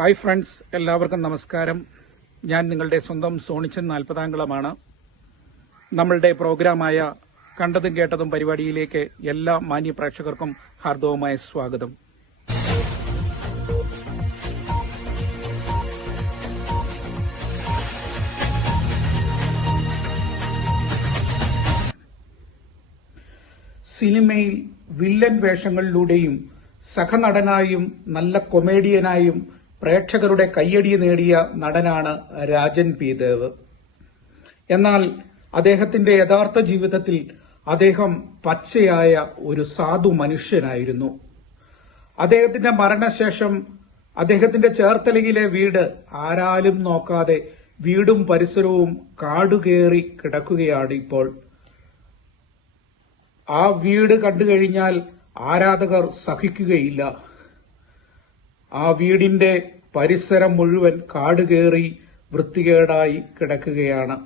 Hi friends എല്ലാവർക്കും നമസ്കാരം. ഞാൻ നിങ്ങളുടെ സ്വന്തം സോണിച്ചൻ നാൽപ്പതാംകുളമാണ് നമ്മളുടെ പ്രോഗ്രാമായ കണ്ടതും കേട്ടതും പരിപാടിയിലേക്ക് എല്ലാ മാന്യ പ്രേക്ഷകർക്കും ഹാർദവമായ സ്വാഗതം. സിനിമയിൽ വില്ലൻ വേഷങ്ങളിലൂടെയും സഹനടനായും നല്ല കൊമേഡിയനായും പ്രേക്ഷകരുടെ കയ്യടി നേടിയ നടനാണ് രാജൻ പി. ദേവ്. എന്നാൽ അദ്ദേഹത്തിന്റെ യഥാർത്ഥ ജീവിതത്തിൽ അദ്ദേഹം പച്ചയായ ഒരു സാധു മനുഷ്യനായിരുന്നു. അദ്ദേഹത്തിന്റെ മരണശേഷം അദ്ദേഹത്തിന്റെ ചേർത്തലയിലെ വീട് ആരാലും നോക്കാതെ വീടും പരിസരവും കാടുകേറി കിടക്കുകയാണ് ഇപ്പോൾ. ആ വീട് കണ്ടു കഴിഞ്ഞാൽ ആരാധകർ സഹിക്കുകയില്ല. ആ വീടിന്റെ പരിസരം മുഴുവൻ കാട് കാടുകേറി വൃത്തികേടായി കിടക്കുകയാണ്.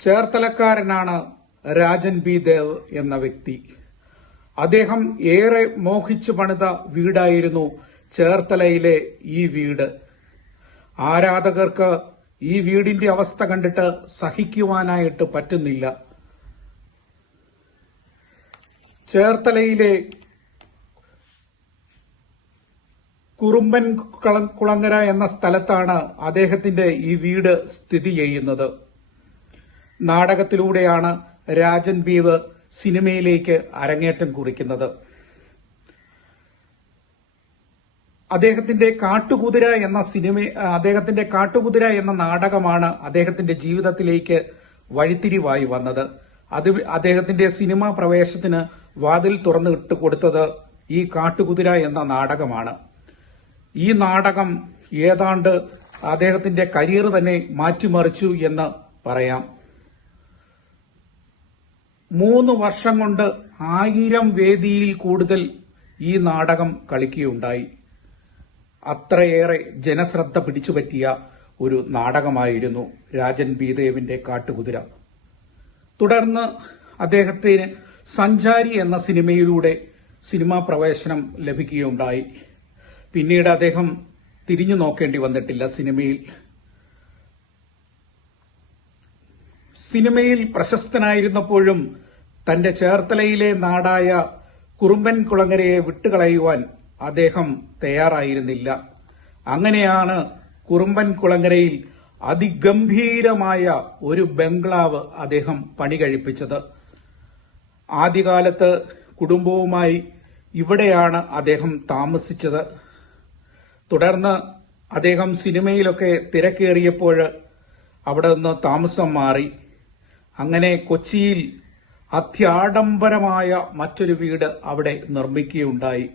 ചേർത്തലക്കാരനാണ് രാജൻ ബി ദേവ് എന്ന വ്യക്തി. അദ്ദേഹം ഏറെ മോഹിച്ചു പണിത വീടായിരുന്നു ചേർത്തലയിലെ ഈ വീട്. ആരാധകർക്ക് ഈ വീടിന്റെ അവസ്ഥ കണ്ടിട്ട് സഹിക്കുവാനായിട്ട് പറ്റുന്നില്ല. ചേർത്തലയിലെ കുറുമ്പൻ കുള- കുളങ്ങര എന്ന സ്ഥലത്താണ് അദ്ദേഹത്തിന്റെ ഈ വീട് സ്ഥിതി ചെയ്യുന്നത്. നാടകത്തിലൂടെയാണ് രാജൻ ബീവ് സിനിമയിലേക്ക് അരങ്ങേറ്റം കുറിക്കുന്നത്. അദ്ദേഹത്തിന്റെ കാട്ടുകുതിര എന്ന സിനിമ അദ്ദേഹത്തിന്റെ കാട്ടുകുതിര എന്ന നാടകമാണ് അദ്ദേഹത്തിന്റെ ജീവിതത്തിലേക്ക് വഴിത്തിരിവായി വന്നത്. അത് അദ്ദേഹത്തിന്റെ സിനിമാ പ്രവേശത്തിന് വാതിൽ തുറന്നു ഇട്ട് കൊടുത്തത് ഈ കാട്ടുകുതിര എന്ന നാടകമാണ്. ഈ നാടകം ഏതാണ്ട് അദ്ദേഹത്തിന്റെ കരിയർ തന്നെ മാറ്റിമറിച്ചു എന്ന് പറയാം. മൂന്ന് വർഷം കൊണ്ട് ആയിരം വേദിയിൽ കൂടുതൽ ഈ നാടകം കളിക്കുകയുണ്ടായി. അത്രയേറെ ജനശ്രദ്ധ പിടിച്ചുപറ്റിയ ഒരു നാടകമായിരുന്നു രാജൻ ബീദേവിന്റെ കാട്ടുകുതിര. തുടർന്ന് അദ്ദേഹത്തിന് സഞ്ചാരി എന്ന സിനിമയിലൂടെ സിനിമാ പ്രവേശനം ലഭിക്കുകയുണ്ടായി. പിന്നീട് അദ്ദേഹം തിരിഞ്ഞു നോക്കേണ്ടി വന്നിട്ടില്ല സിനിമയിൽ. സിനിമയിൽ പ്രശസ്തനായിരുന്നപ്പോഴും തന്റെ ചേർത്തലയിലെ നാടായ കുറുമ്പൻ കുളങ്ങരയെ വിട്ടുകളയുവാൻ അദ്ദേഹം തയ്യാറായിരുന്നില്ല. അങ്ങനെയാണ് കുറുമ്പൻ കുളങ്ങരയിൽ അതിഗംഭീരമായ ഒരു ബംഗ്ലാവ് അദ്ദേഹം പണി കഴിപ്പിച്ചത്. ആദ്യകാലത്ത് കുടുംബവുമായി ഇവിടെയാണ് അദ്ദേഹം താമസിച്ചത്. തുടർന്ന് അദ്ദേഹം സിനിമയിലൊക്കെ തിരക്കേറിയപ്പോൾ അവിടെ നിന്ന് താമസം മാറി. അങ്ങനെ കൊച്ചിയിൽ അത്യാഡംബരമായ മറ്റൊരു വീട് അവിടെ നിർമ്മിക്കുകയുണ്ടായി.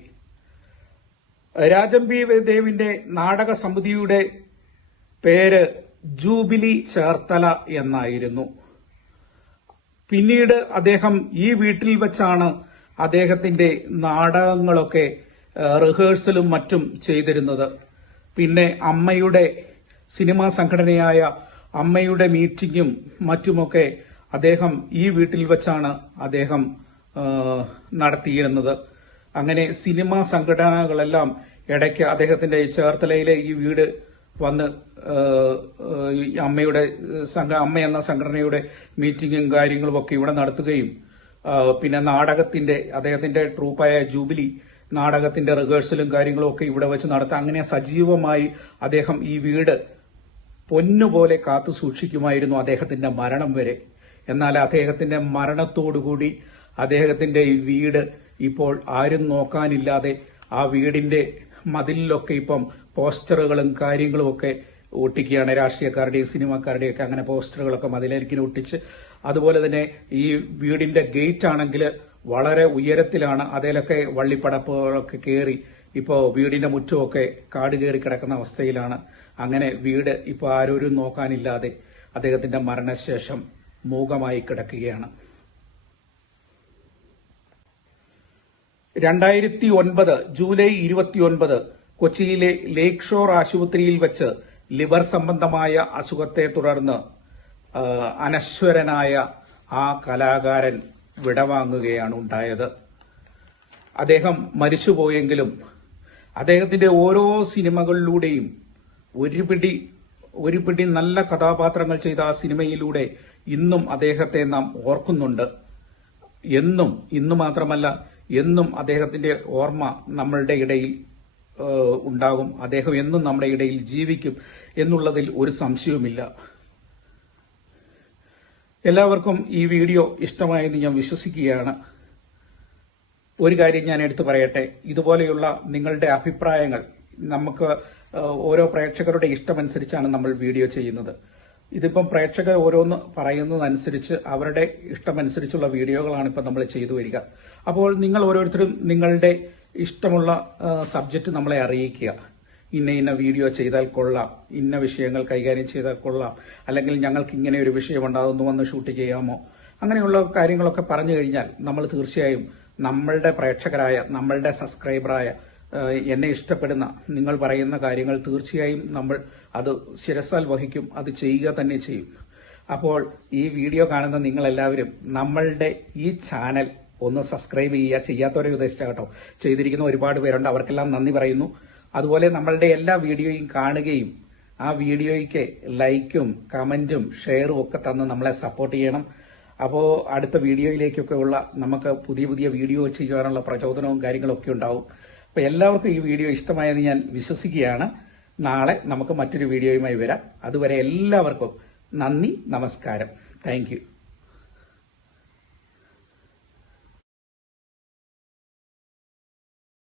രാജംബി ദേവിന്റെ നാടക സമിതിയുടെ പേര് ജൂബിലി ചേർത്തല എന്നായിരുന്നു. പിന്നീട് അദ്ദേഹം ഈ വീട്ടിൽ വെച്ചാണ് അദ്ദേഹത്തിന്റെ നാടകങ്ങളൊക്കെ റിഹേഴ്സലും മറ്റും ചെയ്തിരുന്നത്. പിന്നെ അമ്മയുടെ സിനിമാ സംഘടനയായ അമ്മയുടെ മീറ്റിംഗും മറ്റുമൊക്കെ അദ്ദേഹം ഈ വീട്ടിൽ വെച്ചാണ് അദ്ദേഹം നടത്തിയിരുന്നത്. അങ്ങനെ സിനിമാ സംഘടനകളെല്ലാം ഇടയ്ക്ക് അദ്ദേഹത്തിന്റെ ചേർത്തലയിലെ ഈ വീട് വന്ന് അമ്മയുടെ അമ്മ എന്ന സംഘടനയുടെ മീറ്റിംഗും കാര്യങ്ങളും ഒക്കെ ഇവിടെ നടത്തുകയും പിന്നെ നാടകത്തിന്റെ അദ്ദേഹത്തിന്റെ ട്രൂപ്പായ ജൂബിലി നാടകത്തിന്റെ റിഹേഴ്സലും കാര്യങ്ങളും ഒക്കെ ഇവിടെ വെച്ച് നടത്താം അങ്ങനെ സജീവമായി അദ്ദേഹം ഈ വീട് പൊന്നുപോലെ കാത്തു സൂക്ഷിക്കുമായിരുന്നു അദ്ദേഹത്തിന്റെ മരണം വരെ. എന്നാൽ അദ്ദേഹത്തിന്റെ മരണത്തോടുകൂടി അദ്ദേഹത്തിന്റെ ഈ വീട് ഇപ്പോൾ ആരും നോക്കാനില്ലാതെ ആ വീടിന്റെ മതിലിലൊക്കെ ഇപ്പം പോസ്റ്ററുകളും കാര്യങ്ങളും ഒക്കെ ഒട്ടിക്കുകയാണ്. രാഷ്ട്രീയക്കാരുടെയും സിനിമാക്കാരുടെയും ഒക്കെ അങ്ങനെ പോസ്റ്ററുകളൊക്കെ മതിലരിക്കിന് ഒട്ടിച്ച് അതുപോലെ തന്നെ ഈ വീടിന്റെ ഗേറ്റ് ആണെങ്കിൽ വളരെ ഉയരത്തിലാണ്. അതിലൊക്കെ വള്ളിപ്പടപ്പുകളൊക്കെ കയറി ഇപ്പോൾ വീടിന്റെ മുറ്റമൊക്കെ കാട് കയറി കിടക്കുന്ന അവസ്ഥയിലാണ്. അങ്ങനെ വീട് ഇപ്പോൾ ആരോരും നോക്കാനില്ലാതെ അദ്ദേഹത്തിന്റെ മരണശേഷം മൂകമായി കിടക്കുകയാണ്. രണ്ടായിരത്തി ഒൻപത് ജൂലൈ ഇരുപത്തിയൊൻപത് കൊച്ചിയിലെ ലേക്ക് ഷോർ ആശുപത്രിയിൽ വെച്ച് ലിവർ സംബന്ധമായ അസുഖത്തെ തുടർന്ന് അനശ്വരനായ ആ കലാകാരൻ വിടവാങ്ങുകയാണ് ഉണ്ടായത് അദ്ദേഹം മരിച്ചുപോയെങ്കിലും അദ്ദേഹത്തിന്റെ ഓരോ സിനിമകളിലൂടെയും ഒരു പിടി ഒരു പിടി നല്ല കഥാപാത്രങ്ങൾ ചെയ്ത ആ സിനിമയിലൂടെ ഇന്നും അദ്ദേഹത്തെ നാം ഓർക്കുന്നുണ്ട്. എന്നും ഇന്നു മാത്രമല്ല എന്നും അദ്ദേഹത്തിന്റെ ഓർമ്മ നമ്മളുടെ ഇടയിൽ ഉണ്ടാകും. അദ്ദേഹം എന്നും നമ്മുടെ ഇടയിൽ ജീവിക്കും എന്നുള്ളതിൽ ഒരു സംശയവുമില്ല. എല്ലാവർക്കും ഈ വീഡിയോ ഇഷ്ടമായെന്ന് ഞാൻ വിശ്വസിക്കുകയാണ്. ഒരു കാര്യം ഞാൻ എടുത്തു പറയട്ടെ. ഇതുപോലെയുള്ള നിങ്ങളുടെ അഭിപ്രായങ്ങൾ നമുക്ക് ഓരോ പ്രേക്ഷകരുടെ ഇഷ്ടമനുസരിച്ചാണ് നമ്മൾ വീഡിയോ ചെയ്യുന്നത്. ഇതിപ്പം പ്രേക്ഷകർ ഓരോന്ന് പറയുന്നതനുസരിച്ച് അവരുടെ ഇഷ്ടമനുസരിച്ചുള്ള വീഡിയോകളാണ് ഇപ്പം നമ്മൾ ചെയ്തു വരിക. അപ്പോൾ നിങ്ങൾ ഓരോരുത്തരും നിങ്ങളുടെ ഇഷ്ടമുള്ള സബ്ജക്റ്റ് നമ്മളെ അറിയിക്കുക. ഇന്ന ഇന്ന വീഡിയോ ചെയ്താൽ കൊള്ളാം. ഇന്ന വിഷയങ്ങൾ കൈകാര്യം ചെയ്താൽ കൊള്ളാം. അല്ലെങ്കിൽ ഞങ്ങൾക്ക് ഇങ്ങനെ ഒരു വിഷയം ഉണ്ടാകുന്നു വന്ന് ഷൂട്ട് ചെയ്യാമോ? അങ്ങനെയുള്ള കാര്യങ്ങളൊക്കെ പറഞ്ഞു കഴിഞ്ഞാൽ നമ്മൾ തീർച്ചയായും നമ്മളുടെ പ്രേക്ഷകരായ നമ്മളുടെ സബ്സ്ക്രൈബറായ എന്നെ ഇഷ്ടപ്പെടുന്ന നിങ്ങൾ പറയുന്ന കാര്യങ്ങൾ തീർച്ചയായും നമ്മൾ അത് ശിരസാൽ വഹിക്കും അത് ചെയ്യുക തന്നെ ചെയ്യും. അപ്പോൾ ഈ വീഡിയോ കാണുന്ന നിങ്ങൾ എല്ലാവരും നമ്മളുടെ ഈ ചാനൽ ഒന്ന് സബ്സ്ക്രൈബ് ചെയ്യുക. ചെയ്യാത്തവരെ ഉദ്ദേശിച്ചാട്ടോ ചെയ്തിരിക്കുന്ന ഒരുപാട് പേരുണ്ട്. അവർക്കെല്ലാം നന്ദി പറയുന്നു. അതുപോലെ നമ്മളുടെ എല്ലാ വീഡിയോയും കാണുകയും ആ വീഡിയോയ്ക്ക് ലൈക്കും കമന്റും ഷെയറും ഒക്കെ തന്ന് നമ്മളെ സപ്പോർട്ട് ചെയ്യണം. അപ്പോൾ അടുത്ത വീഡിയോയിലേക്കൊക്കെ ഉള്ള നമുക്ക് പുതിയ പുതിയ വീഡിയോ ചെയ്യാനുള്ള പ്രചോദനവും കാര്യങ്ങളൊക്കെ ഉണ്ടാവും. അപ്പോൾ എല്ലാവർക്കും ഈ വീഡിയോ ഇഷ്ടമായെന്ന് ഞാൻ വിശ്വസിക്കുകയാണ്. നാളെ നമുക്ക് മറ്റൊരു വീഡിയോയുമായി വരാം. അതുവരെ എല്ലാവർക്കും നന്ദി നമസ്കാരം. താങ്ക്